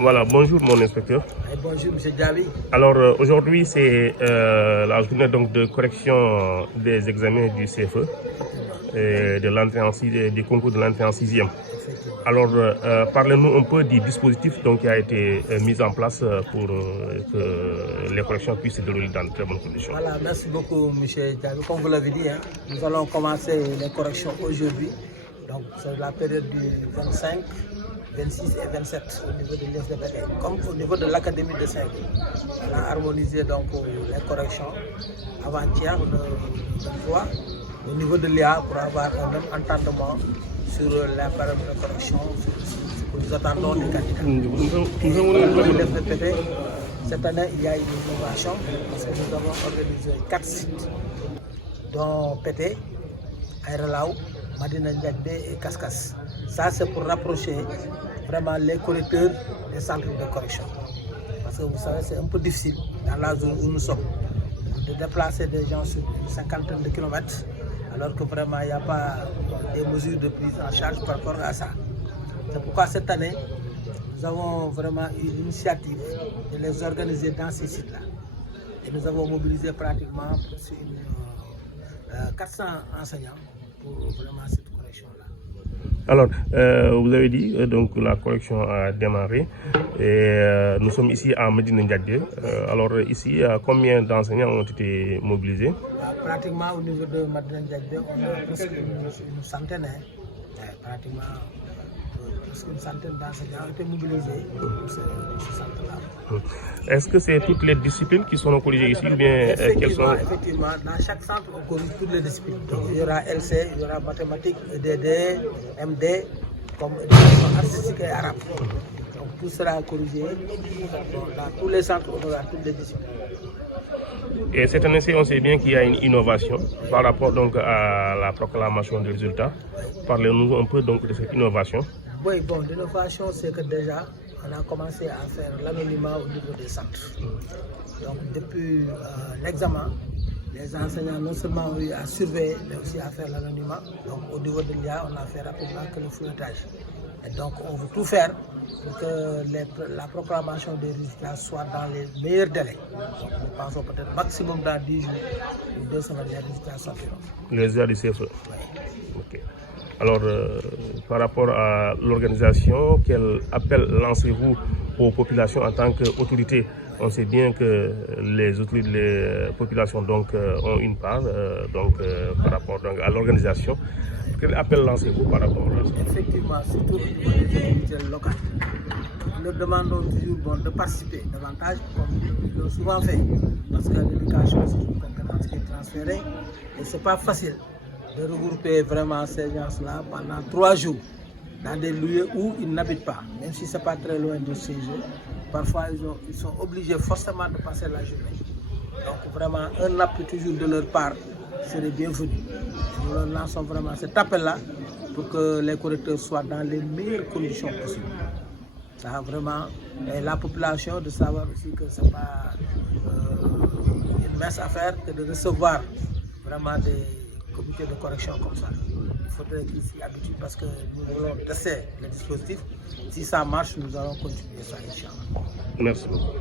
Voilà, bonjour mon inspecteur. Bonjour M. Diaby. Alors aujourd'hui c'est la journée donc de correction des examens du CFE et de l'entrée en des concours de l'entrée en sixième. Alors parlez-nous un peu du dispositif donc, qui a été mis en place pour que les corrections puissent se dérouler dans de très bonnes conditions. Voilà, merci beaucoup M. Diaby. Comme vous l'avez dit, nous allons commencer les corrections aujourd'hui. Donc c'est la période du 25, 26 et 27 au niveau de l'ISDPT, comme au niveau de l'Académie de Saint-Louis. On a harmonisé donc les corrections avant-hier, le 23, au niveau de l'IA pour avoir un même entendement sur la période de correction que nous attendons des candidats. Au l'ISDPT, cette année, il y a une innovation parce que nous avons organisé 4 sites, dont PT, Aérelao, Madina Ndiagbé et Kaskas. Ça, c'est pour rapprocher vraiment les correcteurs des centres de correction. Parce que vous savez, c'est un peu difficile dans la zone où nous sommes de déplacer des gens sur une cinquantaine de kilomètres, alors que vraiment il n'y a pas des mesures de prise en charge par rapport à ça. C'est pourquoi cette année, nous avons vraiment eu l'initiative de les organiser dans ces sites-là. Et nous avons mobilisé pratiquement 400 enseignants pour vraiment cette correction-là. Alors, vous avez dit donc la correction a démarré et nous sommes ici à Medina Ndiagbé. Alors ici, combien d'enseignants ont été mobilisés? Pratiquement au niveau de Medina Ndiagbé, on a presque une centaine, pratiquement une centaine d'enseignants ont été mobilisés pour ce centre-là. Est-ce que c'est toutes les disciplines qui sont corrigées ici ou bien quelles sont... Effectivement, dans chaque centre, on corrige toutes les disciplines. Donc, il y aura LC, il y aura mathématiques, EDD, MD, comme éducation artistique et arabe. Donc tout sera corrigé dans tous les centres, on aura toutes les disciplines. Et cette année-ci, on sait bien qu'il y a une innovation par rapport donc à la proclamation des résultats. Parlez-nous un peu donc de cette innovation. Oui, bon, l'innovation, c'est que déjà, on a commencé à faire l'anonymat au niveau des centres. Donc, depuis l'examen, les enseignants non seulement ont eu à surveiller, mais aussi à faire l'anonymat. Donc, au niveau de l'IA, on a fait rapidement que le floutage. Et donc, on veut tout faire pour que la proclamation des résultats soit dans les meilleurs délais. Donc, nous pensons peut-être maximum dans 10 jours ou 2 semaines, les résultats sortiront. Les résultats du CFE. Oui. Okay. Alors, par rapport à l'organisation, quel appel lancez-vous aux populations en tant qu'autorité? On sait bien que les populations donc, ont une part par rapport donc, à l'organisation. Quel appel lancez-vous par rapport à ça? Effectivement, surtout au niveau des autorités locales. Nous leur demandons toujours de participer davantage, comme ils l'ont souvent fait, parce que l'éducation, c'est une compétence qui est transférée et ce n'est pas facile de regrouper vraiment ces gens-là pendant 3 jours dans des lieux où ils n'habitent pas, même si ce n'est pas très loin de chez eux. Parfois, ils sont obligés forcément de passer la journée. Donc vraiment, un appui toujours de leur part serait bienvenu. Nous leur lançons vraiment cet appel-là pour que les correcteurs soient dans les meilleures conditions possibles. Ça a vraiment la population de savoir aussi que ce n'est pas une mince affaire que de recevoir vraiment des comités de correction comme ça. Il faudrait qu'ils s'y habituent parce que nous voulons tester le dispositif. Si ça marche, nous allons continuer ça, Inch'Allah. Merci beaucoup.